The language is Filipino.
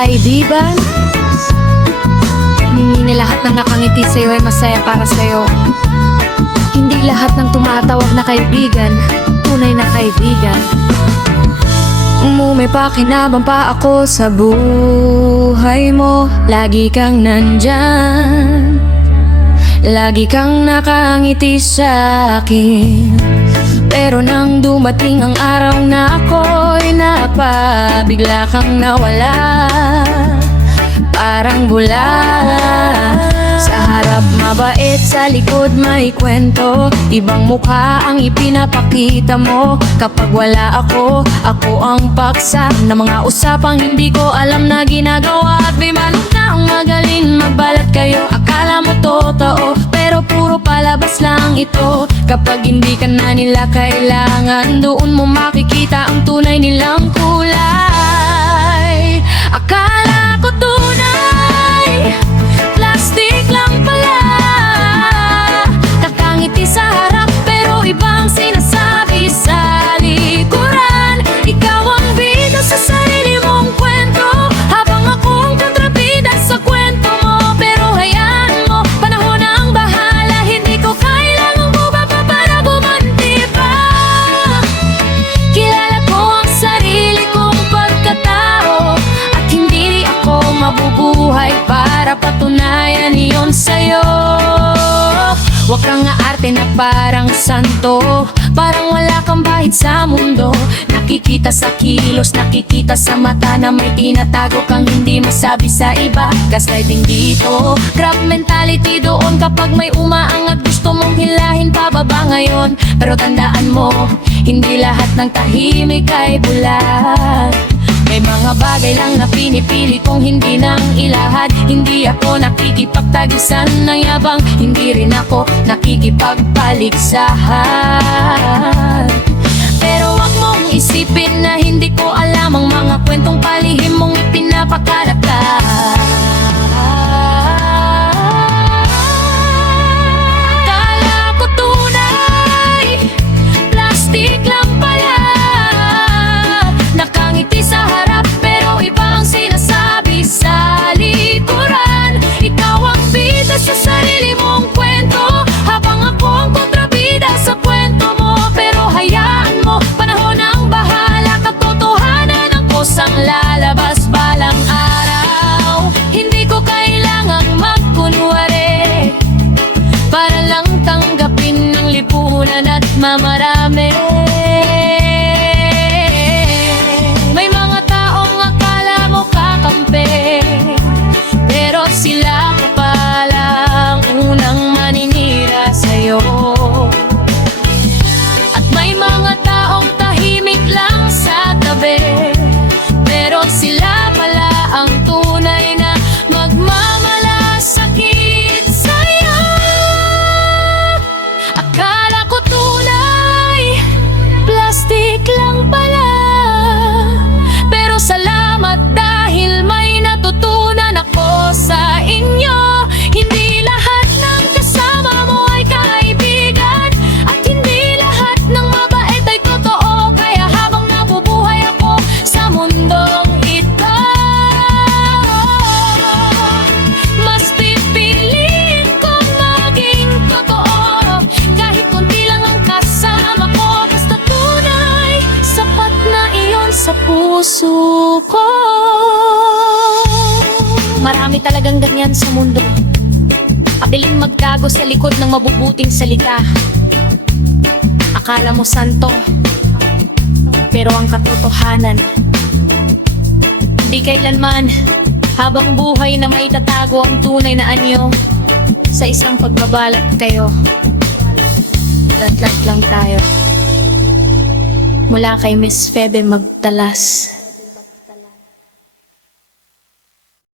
kaibigan. Hindi lahat ng nakangiti sa'yo ay masaya para sa'yo. Hindi lahat ng tumatawag na kaibigan tunay na kaibigan. May pakinabang pa ako sa buhay mo. Lagi kang nandyan, lagi kang nakangiti sa akin. Pero nang dumating ang araw na ako'y napabigla kang nawala. Parang bula, sa harap mabait, sa likod may kwento. Ibang mukha ang ipinapakita mo. Kapag wala ako, ako ang paksa ng mga usapang hindi ko alam na ginagawa. At may manong taong magaling magbalat kayo. Akala mo totoo, pero puro palabas lang ito. Kapag hindi ka na nila kailangan, doon mo makikita ang tunay nilang kulay. Akala ko tunay, plastic lang pala. Nakangiti sa harap, pero ibang sinasabi sa likuran. Ikaw ang bida sa sarili mong kwento, habang akong kontrabida sa kwento mo. Pero hayaan mo, panahon ang bahala. Hindi ko kailangang bumaba para gumanti pa. Kilala ko ang sarili kong pagkatao, at hindi ako mabubuhay para patunayan iyon sa'yo. Huwag kang aarte na parang santo, parang wala kang bahid sa mundo. Nakikita sa kilos, nakikita sa mata na may tinatago kang hindi masabi sa iba. Gaslighting dito, grab mentality doon. Kapag may umaangat gusto mong hilahin pababa ngayon. Pero tandaan mo, hindi lahat ng tahimik ay bulag. May mga bagay lang na pinipili kong hindi nang ilahad. Hindi ako nakikipagtagisan ng yabang, hindi rin ako nakikipagpaligsahan. Pero wag mong isipin na hindi ko alam ang mga kwentong palihim mong ipinapakalat ka. Akala ko tunay, plastic lang pala. Nakangiti sa harap, pero iba ang sinasabi sa likuran. Ikaw ang bida sa sarili mong kwento, habang ako ang kontrabida sa kwento mo. Pero hayaan mo, panahon ang bahala. Katotohanan ang kusang lalabas balang araw. Hindi ko kailangang magkunwari para lang tanggapin ng lipunan at mamarami. Pero sila pa lang unang maninira sa'yo. At may mga taong tahimik lang sa tabi, pero sila pala ang tunay na magmamalasakit sa'yo. Akala ko tunay, plastic lang pala. Pero salamat dahil may natutunan ako sa inyo. Hindi lahat ng kasama mo ay kaibigan, at hindi lahat ng mabait ay totoo. Kaya habang nabubuhay ako sa mundong ito, mas pipiliin kong maging totoo. Kahit konti lang ang kasama ko, basta tunay, sapat na iyon sa puso ko. Marami talagang ganyan sa mundo. Abiling magtago sa likod ng mabubuting salita. Akala mo santo, pero ang katotohanan, hindi kailanman habang buhay na maitatago ang tunay na anyo sa isang pagbabalat kayo. Latlat lang tayo. Mula kay Miss Febe Magtalas.